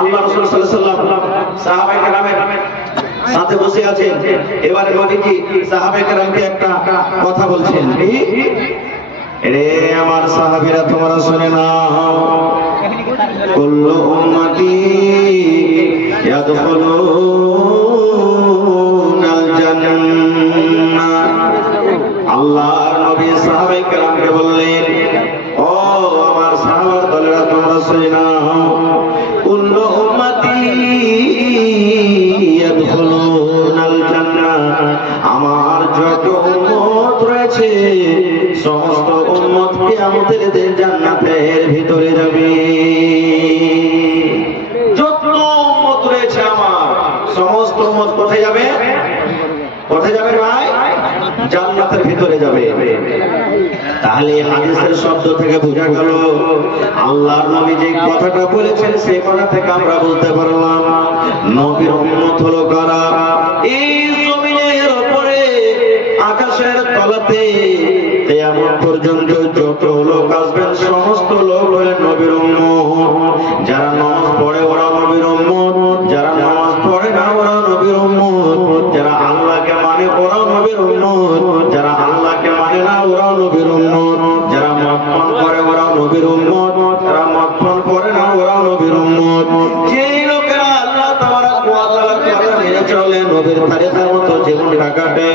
আল্লাহ রাসূল সাল্লাল্লাহু আলাইহি ওয়াসাল্লাম সাহাবায়ে কেরামের সাথে বসে আছেন। এবারে নবীজি সাহাবায়ে কেরামকে একটা কথা বলছেন, রে আমার সাহাবীরা তোমরা শুনে নাও, কুল্লু উম্মতি ইয়াদখুলুনাল জান্নাহ। আল্লাহর নবী সাহাবায়ে কেরামকে বললেন, ও আমার সাহাবার দলেরা তোমরা শুনে নাও, কুল্লু উম্মতি ইয়াদখুলুনাল জান্নাহ। আমার যত উম্মত রয়েছে সমস্ত উম্মত কিয়ামতের দিন জান্নাতের ভিতরে যাবে। যত উম্মত রয়েছে আমার সমস্ত উম্মত কোথায় যাবে? কোথায় যাবে ভাই? জান্নাতের ভিতরে যাবে। তাহলে হাদিসের শব্দ থেকে বোঝা গেল আল্লাহর নবী যে কথাটা বলেছেন সেই কথা থেকে আমরা বুঝতে পারলাম নবীর উম্মত হলো কারা। এই জমিনের উপরে আকাশের তলাতে কিয়ামত পর্যন্ত যত লোক আসবেন সমস্ত লোক হলেন নবীর উম্মত। যারা নামাজ পড়ে ওরা নবীর উম্মত, যারা নামাজ পড়ে না ওরা নবীর উম্মত, যারা আল্লাহকে মানে ওরা নবীর উম্মত, যারা আল্লাহকে মানে না ওরা নবীর উম্মত, যারা মদ পান করে ওরা নবীর উম্মত, যারা মদ পান করে না ওরা নবীর উম্মত। যেই লোকেরা আল্লাহ তাবারাক ওয়া তাআলার কথা মেনে চলে নবীর তারিখার মতো জীবনটা কাটে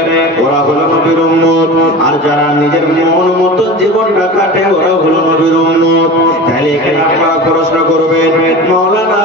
ওরা হলো নবীর উম্মত। আর যারা নিজের মন মতো জীবনটা কাটে ওরা হলো নবীর উম্মত। তাহলে এখানে আপনারা প্রশ্ন করবেন, মাওলানা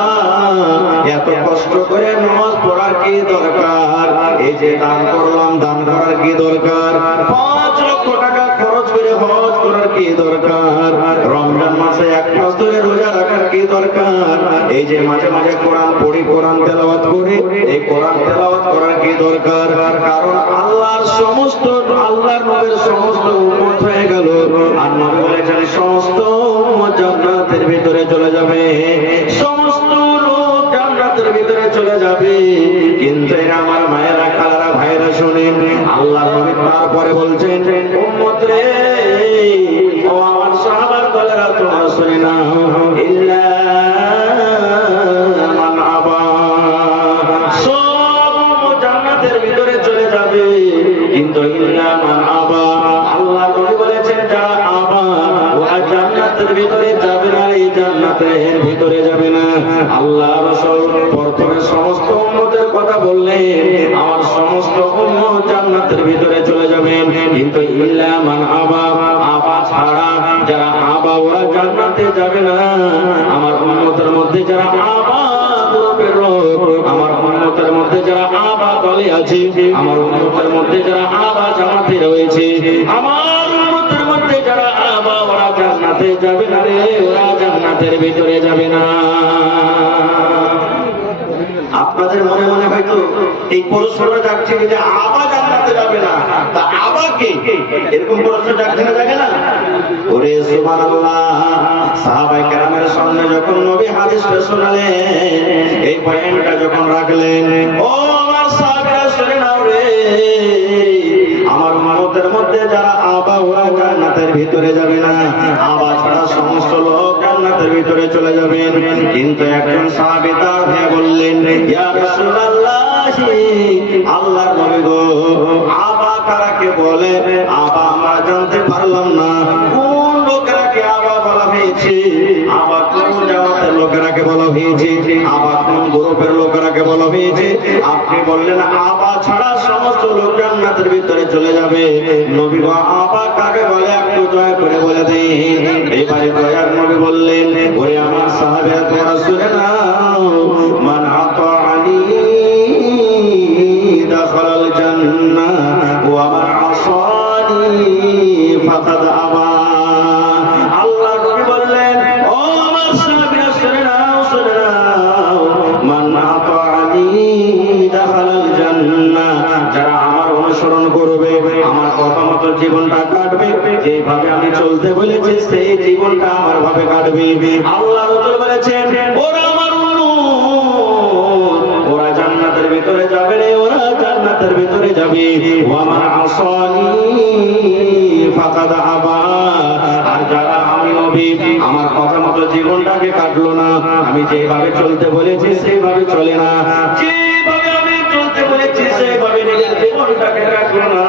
এত কষ্ট করে নামাজ পড়ার কি দরকার? এই যে দান করলাম দান করার কি দরকার? 5 লক্ষ টাকা খরচ করে হজ করার কি দরকার? রমজান মাসে 1 মাস ধরে রোজা রাখার কি দরকার? এই যে মাঝে মাঝে কোরআন পড়ি, কোরআন তেলাওয়াত করি, এই কোরআন তেলাওয়াত করার কি দরকার? কারণ আল্লাহর সমস্ত আল্লাহর নবীর সমস্ত উম্মত হয়ে গেল। আর নবী বলেছেন সমস্ত উম্মত জান্নাতের ভিতরে চলে যাবে, সমস্ত লোক জান্নাতের ভিতরে চলে যাবে। কিন্তু আমার মায়েরা খালারা ভাইরা শুনেন, আল্লাহর নবী তারপরে বলছেন উম্মত রে ও আমার সাহাবার দলেরা তোমরা শুনে নাও, ইল্লা মান আবা। সব জান্নাতের ভিতরে চলে যাবে কিন্তু ইল্লা মান আবা। আল্লাহর নবী বলেছেন যারা আবা ওরা জান্নাতের ভিতরে যাবে না, এই জান্নাতের ভিতরে যাবে না। আল্লাহ রাসূল প্রথমে সমস্ত উম্মতের কথা বললেন, আমার সমস্ত উম্মত জান্নাতের ভিতরে চলে যাবে কিন্তু ইল্লা মান আবা, আবা ছাড়া যারা আবা ওরা জান্নাতে যাবে না। আমার উম্মতের মধ্যে যারা আবা গ্রুপের লোক, আমার উম্মতের মধ্যে যারা আবা দলে আছে, আমার উম্মতের মধ্যে যারা আবা জামাতে রয়েছে, আমার উম্মতের মধ্যে যারা আবা ওরা জান্নাতে যাবে না রে, ওরা জান্নাতের ভিতরে যাবে না। আপনাদের মনে মনে হয়তো এই প্রশ্নটা যাচ্ছে যে আবা জান্নাতে যাবে না, তা আবা কে? এরকম প্রশ্ন যাচ্ছে না, জাগে না? ওরে সুবহানাল্লাহ, সাহাবায়ে কেরামের সামনে যখন নবী হাদিসটা শোনালেন, এই পয়েন্টটা যখন রাখলেন, ও আমার সাহাবীরা শুনে নাও রে, আমার উম্মতের মধ্যে যারা আবা ওরা জান্নাতের ভিতরে যাবে না, আবা ছাড়া সমস্ত লোক জান্নাতের ভিতরে চলে যাবেন। কিন্তু একজন সাহাবী তার হয়ে বললেন, ইয়া রাসূলুল্লাহ, আল্লাহর নবী গো, আবা কারাকে বলে? আবা আমরা জানতে পারলাম না, কোন লোকেরাকে আবা বলা হয়েছে? আবা কোন জামাতের লোকেরাকে বলা হয়েছে? আবা কোন গ্রুপের লোকেরাকে বলা হয়েছে? আপনি বললেন আবা ছাড়া সমস্ত লোক জান্নাতের ভিতরে চলে যাবে। নবী গো, আবা কাকে বলে একটু দয়া করে বলে দিন। এবারে দয়ার নবী বললেন, ওরে আমার সাহাবীরা তোমরা শুনে নাও, মান আতাআনি দাখালাল জান্নাহ ওয়া মান আসানি ফাকাদ আবা। আল্লাহ নবী বললেন, ও আমার সাহাবীরা শুনে নাও, শুনে নাও, মান আতাআনি দাখালাল জান্নাহ। যারা আমার অনুসরণ করবে, আমার কথা মতো জীবনটা কাটবে, যেভাবে আমি চলতে বলেছি সেই জীবনটা আমার ভাবে কাটবে। আল্লাহ রাসূল বলেছেন ওরা আমার উম্মত, ওরা জান্নাতের ভিতরে যাবে রে, ওরা জান্নাতের ভিতরে যাবে। ওয়া মান আসানি ফাকাদ আবা। আর যারা আমি আমি নবী, আমার কথা মতো জীবনটাকে কাটলো না, আমি যেভাবে চলতে বলেছি সেইভাবে চলে না, যেভাবে আমি চলতে বলেছি সেইভাবে নিজের জীবনটাকে কাটলো না,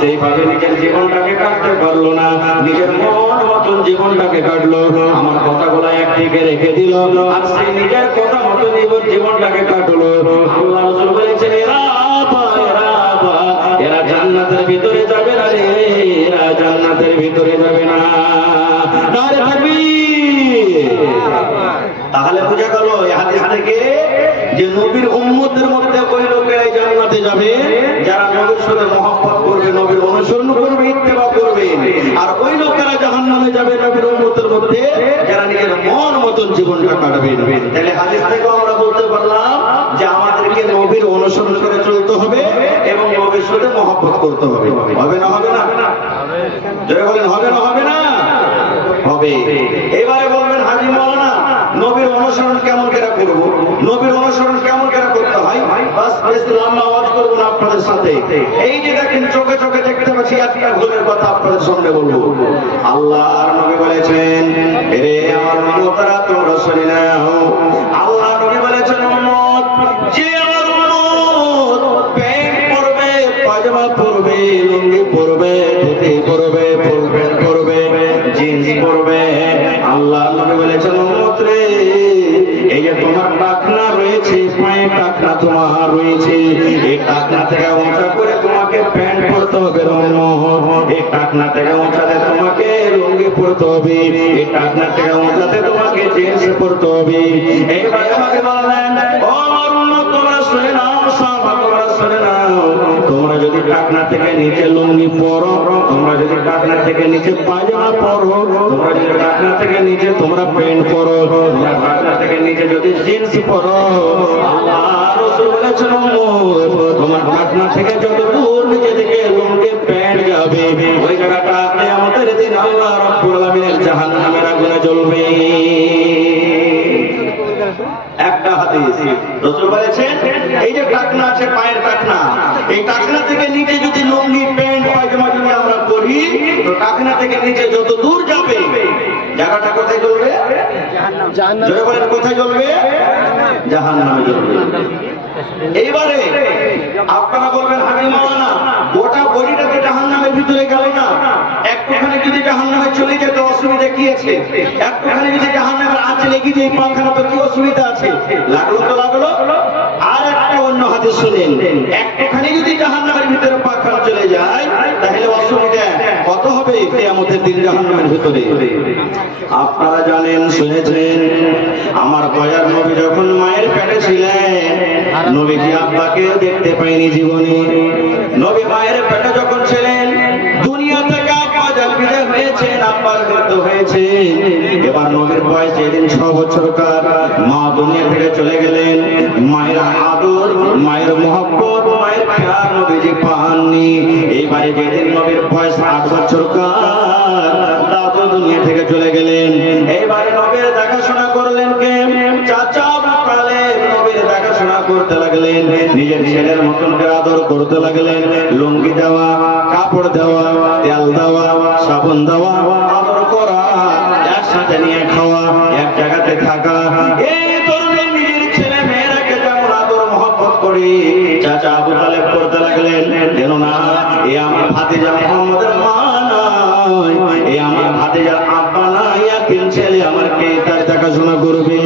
সেইভাবে নিজের জীবনটাকে কাটতে পারলো না, নিজের মন মতন জীবনটাকে কাটলো, আমার কথাগুলো একদিকে রেখে দিল আর সেই নিজের কথা মতো জীবনটাকে কাটলো। আল্লাহ রাসূল বলেছেন এরা জান্নাতের ভিতরে যাবে না রে, এরা জান্নাতের ভিতরে যাবে না। নারে তাকবীর। তাহলে বোঝা গেল এই হাদিস থেকে যে নবীর উম্মতের মধ্যে ওই লোকেরাই জান্নাতে যাবে যারা নবীর সাথে মহব্বত করবে, নবীর অনুসরণ করবে, ইত্তেবা করবে, আর ওই লোকেরা জাহান্নামে যাবে নবীর উম্মতের মধ্যে যারা নিজের মন মতন জীবনটা কাটাবে। তাহলে হাদিস থেকে আমরা বলতে পারলাম যে আমাদেরকে নবীর অনুসরণ করে চলতে হবে এবং নবীর সাথে মহব্বত করতে হবে। হবে না? হবে না? জয় বলেন হবে না? হবে না? হবে। এবারে বলবেন হাজী মাওলানা নবীর অনুসরণ কেমন করে করব, নবীর অনুসরণ কেমন করে করতে হয়? বাস বেশি লম্বা আওয়াজ করব না আপনাদের সাথে। এই যে দেখেন চোখে চোখে দেখতে পাচ্ছি একটা ভুলের কথা আপনাদের সামনে বলবো। আল্লাহর নবী বলেছেন রে আমার উম্মতরা তোমরা শুনে নাও, আল্লাহ নবী বলেছেন উম্মত যে আমার উম্মত প্যান্ট পরবে, পাজামা পরবে, লুঙ্গি পরবে, ধুতি পরবে, ফুল প্যান্ট পরবে, জিন্স পরবে, আল্লাহ নবী বলেছেন উম্মত রে এই যে তোমার টাকনা রয়েছে, পায়ে টাকনা তোমার রয়েছে, এই টাকনা থেকে উঁচা করে তোমাকে প্যান্ট পরতে হবে, এই টাকনা থেকে উঁচাতে তোমাকে লুঙ্গি পরতে হবে, এই টাকনা থেকে উঁচাতে তোমাকে জিন্স পরতে হবে। এইবার আমাকে বললেন ও আমার উম্মত তোমরা শুনে নাও, সাহাবা তোমরা শুনে নাও, তোমরা যদি টাকনা থেকে নিচে লুঙ্গি পরো, তোমরা যদি টাকনা থেকে নিচে পায়জামা পরো, তোমরা যদি টাকনা থেকে নিচে তোমরা প্যান্ট পরো, তোমরা টাকনা থেকে নিচে যদি জিন্স পরো, আল্লাহ রাসূল বলেছেন তোমার টাকনা থেকে যত দূর নিচে থেকে লুঙ্গি প্যান্ট যাবে ওই জায়গাটা কিয়ামতের দিন আল্লাহ রাব্বুল আলামিনের জাহান্নামের আগুনে জ্বলবে। একটা হাদিস রাসূল বলেছেন এই যে টাকনা আছে পায়ের টাকনা, এই টাকনা থেকে নিচে যদি লুঙ্গি প্যান্ট পায়জামা যদি আমরা পরি তো টাকনা থেকে নিচে যত দূর যাবে জায়গাটা কোথায় জ্বলবে? জাহান্নামে। জোরে বলেন কোথায় জ্বলবে? জাহান্নামে জ্বলবে। এইবারে আপনারা বলবেন হাজী মাওলানা গোটা বডিটাকে জাহান্নামের ভিতরে গেল না, একটুখানি যদি জাহান্নামে চলে যেত অসুবিধা কি আছে? একটুখানি যদি জাহান্নামের আঁচ লেগে যায় পাখানা তো কি অসুবিধা আছে? লাগলো তো লাগলো। আর একটা অন্য হাদিস শুনেন, একটুখানি যদি জাহান্নামের ভিতরে পাখানা চলে যায় তাহলে অসুবিধা কত হবে কিয়ামতের দিন জাহান্নামের ভিতরে? আপনারা জানেন শুনেছেন আমার দয়ার নবী যখন মায়ের পেটে ছিলেন নবীজি আব্বাকে দেখতে পায়নি জীবনে। নবী মায়ের পেটে যখন ছিলেন দুনিয়া থেকে আব্বা বিদায় হয়েছে, আব্বার মৃত্যু হয়েছে। এবার নবীর বয়স যেদিন 6 বছরকার, মা দুনিয়া থেকে চলে গেলেন, মায়ের আদর, মায়ের মহব্বত, মায়ের প্যার নবীজি পাননি। এইবারে যেদিন নবীর বয়স 8 বছরকার, দাদু দুনিয়া থেকে চলে গেলেন। এইবারে নবীর দেখাশোনা করলেন কে? চাচা আবু তালেব নবীর দেখাশোনা করতে লাগলেন, নিজের ছেলের মতন করে আদর করতে লাগলেন, লুঙ্গি দেওয়া, কাপড় দেওয়া, তেল দেওয়া, সাবুন দেওয়া, আদর করা, একসাথে নিয়ে খাওয়া, এক জায়গাতে থাকা। এই ধরনের নিজের ছেলে মেয়েরাকে যেমন আদর মহব্বত করে চাচা আবু তালেব করতে লাগলেন, যেন না এ আমার ভাতিজা মুহাম্মদের মা নয়, এ আমার ভাতিজার আব্বা না, ইয়াতিম ছেলে আমার কে তার দেখাশোনা করবে।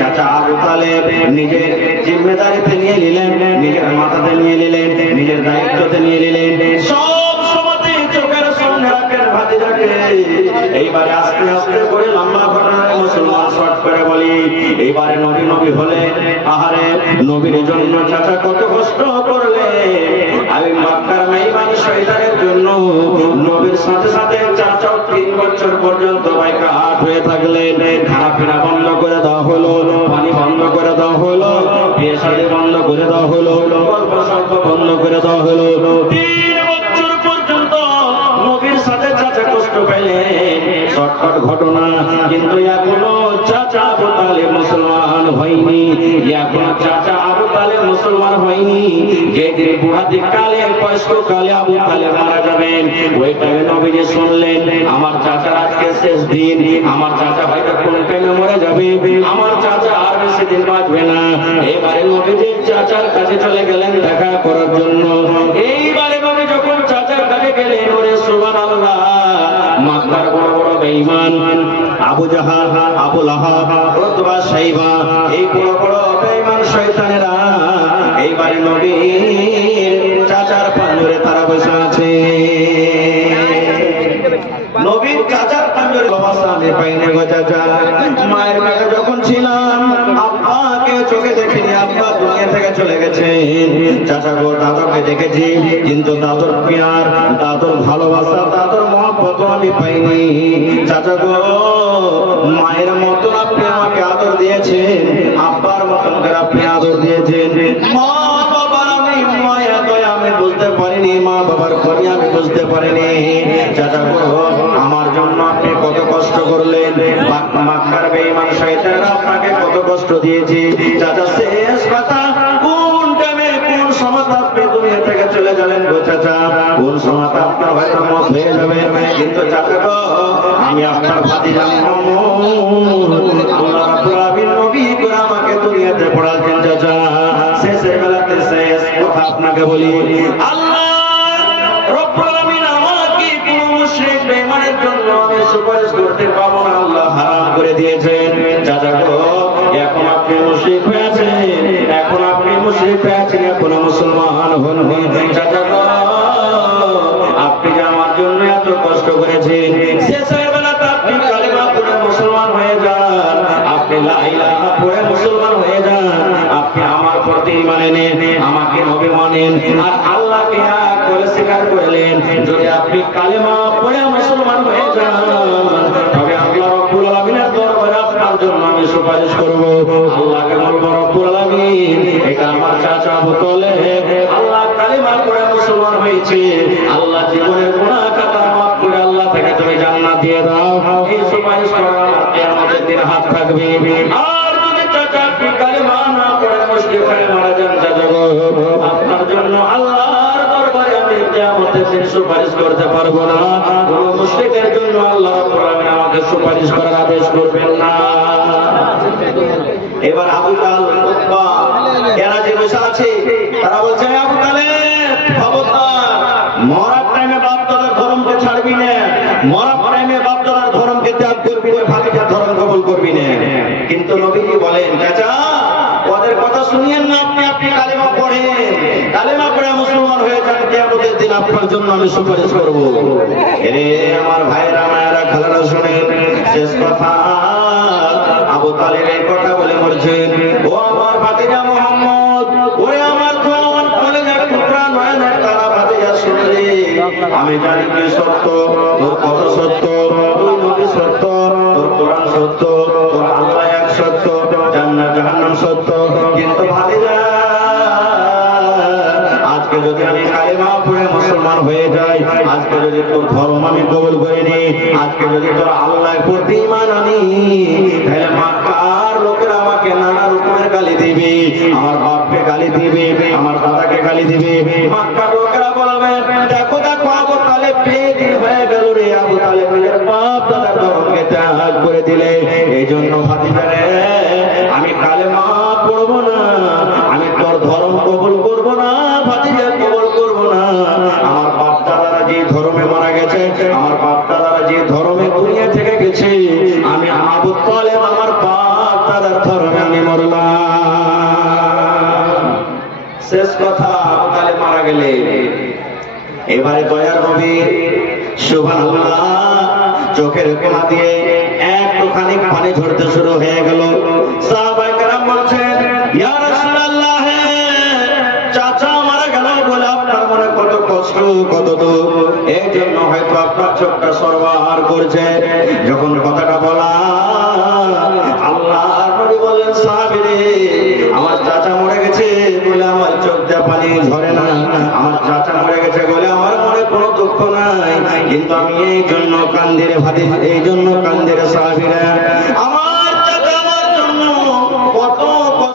চাচা আবু তালেব নিজের জিম্মেদারিতে নিয়ে নিলেন, নিজের মাথাতে নিয়ে নিলেন, নিজের দায়িত্বতে নিয়ে নিলেন, সব সময়তে চোখের সামনে রাখেন ভাতিজাকে। এইবারে আস্তে আস্তে করে লম্বা ঘটনায় মুসলমান শর্ট করে বলি, এইবারে নবী নবী হলে আহারে নবীর জন্য চাচা কত কষ্ট করলে। আমি মক্কার মেহমান শয়তানের জন্য নবীর সাথে সাথে চাচাও 3 বছর পর্যন্ত বাইকাট হয়ে থাকলেন। খানাপিনা বন্ধ করে দেওয়া হলো, পানি বন্ধ করে দেওয়া হলো, বিয়ে শাদী বন্ধ করে দেওয়া হলো, গল্প সল্প বন্ধ করে দেওয়া হলো। 3 বছর পর্যন্ত নবীর সাথে চাচা কষ্ট পেলেন। শর্টকাট ঘটনা, কিন্তু এখনো চাচা আবু তালেব মুসলমান হয়নি, এখনো চাচা আবু তালেব মুসলমান মুসলমান হয়নি। যেদিন বুড়াদি কালে বয়স্ক কালে আবু তালেব মারা যাবেন, ওই টাইমে নবীজি শুনলেন আমার চাচার আজকে শেষ দিন, আমার চাচা হয়তো কোন টাইমে মরে যাবে, আমার চাচা আর বেশি দিন বাঁচবে না। এবারে নবীজি চাচার কাছে চলে গেলেন দেখা করার জন্য। এইবারে নবী যখন চাচার কাছে গেলেন, ওরে সুবহানাল্লাহ, মক্কার বড় বড় বেঈমান আবু জাহাল, আবু লাহাব, উতবা, শাইবা, এই বড় বড় বেঈমান শয়তানেরা এইবারে নবীর চাচার পাঞ্জরে তারা বসে আছে। নবীর চাচার পাঞ্জরে অবস্থা আমি পাইনি গো চাচা। মায়ের পেটে যখন ছিলাম আব্বাকে চোখে দেখিনি, আব্বা দুনিয়া থেকে চলে গেছেন। চাচা গো দাদুকে দেখেছি, কিন্তু দাদুর প্যার, দাদুর ভালোবাসা, দাদুর মহব্বত আমি পাইনি। চাচা গো মায়ের মতন আপনি আমাকে আদর দিয়েছেন, আব্বার মতন করে আপনি আদর দিয়েছেন। মা বাবার আমি মায়া দয়া আমি বুঝতে পারিনি, মা বাবার খনি আমি বুঝতে পারিনি। চাচা গো আমার জন্য আপনি কত কষ্ট করলেন, মক্কার বেঈমান শয়তানরা আপনাকে কত কষ্ট দিয়েছে। চাচা শেষ কথা, কোন টাইমে কোন সময় আপনি দুনিয়া থেকে চলে যাবেন গো চাচা, কোন সময় আপনার হয়তো মত হয়ে যাবে, কিন্তু চাচা গো আমি আপনার ভাতিজা মুহাম্মদ, আল্লাহ রাব্বুল আলামিন নবী করে আমাকে দুনিয়াতে পড়াচ্ছেন। চাচা শেষের বেলাতে শেষ কথা আপনাকে বলি, আল্লাহ রাব্বুল আলামিন আমাকে কোন মুশরিক বেঈমানের জন্য আমি সুপারিশ করতে পারবো না, আল্লাহ হারাম করে দিয়েছেন। চাচা গো এখন আপনি মুশরিক হয়েছেন, এখন আপনি মুশরিক হয়েছেন, এখন মুসলমান হন। চাচা গো আপনি যে আমার জন্য এত কষ্ট করেছেন, শেষের বেলাতে আপনি কালেমা পড়ে মুসলমান হয়ে যান, আপনি লা ইলাহা পড়ে মুসলমান হয়ে যান, আপনি আমার প্রতি মানে নেন, আমাকে নবী মানেন, আর আল্লাহকে এক করে স্বীকার করলেন। যদি আপনি কালেমা পড়ে মুসলমান হয়ে যান, তবে আল্লাহ রাব্বুল আলামিনের দরবারে আপনার জন্য আমি সুপারিশ করব। আল্লাহকে বলবো, রব্বুল আলামিন এটা আমার চাচা আবু তালেব, আল্লাহ কালেমা পড়ে মুসলমান হয়েছে, আল্লাহ জীবনের গুনাহ খাতা মাফ করে আল্লাহ থেকে তুমি জান্নাত দিয়ে দাও। এই সুপারিশ করার কিয়ামতের দিন হাত থাকবে। আর যদি চাচা আপনি কালেমা না পড়ে মুশরিক হয়ে মারা যান, চাচা গো আপনার জন্য আল্লাহর দরবারে আমি কিয়ামতের দিন সুপারিশ করতে পারবো না। কোন মুশরিকের জন্য আল্লাহ রাব্বুল আলামিন আমাকে সুপারিশ করার আদেশ করবেন না। এবার আবু তালেব, উতবা এরা যে বসে আছে, তারা বলছে আবু তালেব খবরদার, মরার টাইমে বাপ দাদার ধর্মকে ছাড়বি না, মরার টাইমে বাপ দাদার ধর্মকে ত্যাগ করবি না, ভাতিজার ধর্ম কবুল করবি না। কিন্তু নবীজি বলেন, চাচা ওদের কথা শুনিয়েন না, আপনি আপনি কালেমা পড়েন, কালেমা পড়ে মুসলমান হয়ে যান, কিয়ামতের দিন আপনার জন্য আমি সুপারিশ করব। এরে আমার ভাইরা মায়েরা খালারা শুনেন, শেষ কথা আবু তালেব এই কথা বলে মরছেন, ও আমার ভাতিজা মুহাম্মদ, ওরে আমার জন কলেজার টুকরা নয়নের তারা ভাতিজা শুনলে, আমি জানি কি সত্য, তোর কথা সত্য, তুই নবী সত্য, তোর কোরআন সত্য, তোর আল্লাহ এক সত্য, জান্নাত জাহান্নাম সত্য, কিন্তু ভাতিজা আজকে যদি আমি কালেমা পড়ে মুসলমান হয়ে যাই, আজকে যদি তোর ধর্ম আমি কবুল করে নিই, আজকে যদি তোর আল্লাহর প্রতি ঈমান আনি, তাহলে মক্কার লোকেরা আমাকে নানা রকমের গালি দিবে, আমার বাপকে গালি দিবে, আমার দাদাকে গালি দিবে। মক্কার লোকেরা বলবে, দেখো দেখো আবু তালেব বেদিন হয়ে গেল রে, আবু তালেব নিজের বাপ দাদার ধর্মকে ত্যাগ করে দিলে। এই জন্য ভাতিজা রে, আমি কালেমা পড়বো না, আমি তোর ধর্ম কবুল করবো না, ভাতিজা কবুল করবো না। আমার বাপ দাদারা যে ধর্মে মারা গেছে, আমার বাপ দাদারা যে ধর্মে দুনিয়া থেকে গেছে, আমি আবু তালেব আমার বাপ দাদার ধর্মে আমি মরলাম। শেষ কথা, আবু তালেব মারা গেলে এবারে দয়ার নবী সুবহানাল্লাহ চোখের কোনা দিয়ে একটুখানি পানি ঝরতে শুরু হয়ে গেল। সাহাবায়ে কেরাম বলছেন, ইয়া রাসূলুল্লাহ, চাচা মারা গেল বলে আপনার মনে কত কষ্ট, কত দুঃখ, এই জন্য হয়তো আপনার চোখটা সরবার করছে। যখন কথাটা বলা, আল্লাহর নবী বলেন, সাহাবীরে আমার চাচা মরে গেছে বলে আমার চোখ দিয়ে পানি ঝরে না, আমার চাচা মরে গেছে বলে আমার মনে কোনো দুঃখ নাই, কিন্তু আমি এই জন্য কান্দি রে ভাতিজা, এই জন্য কান্দি রে সাহাবীরা, আমার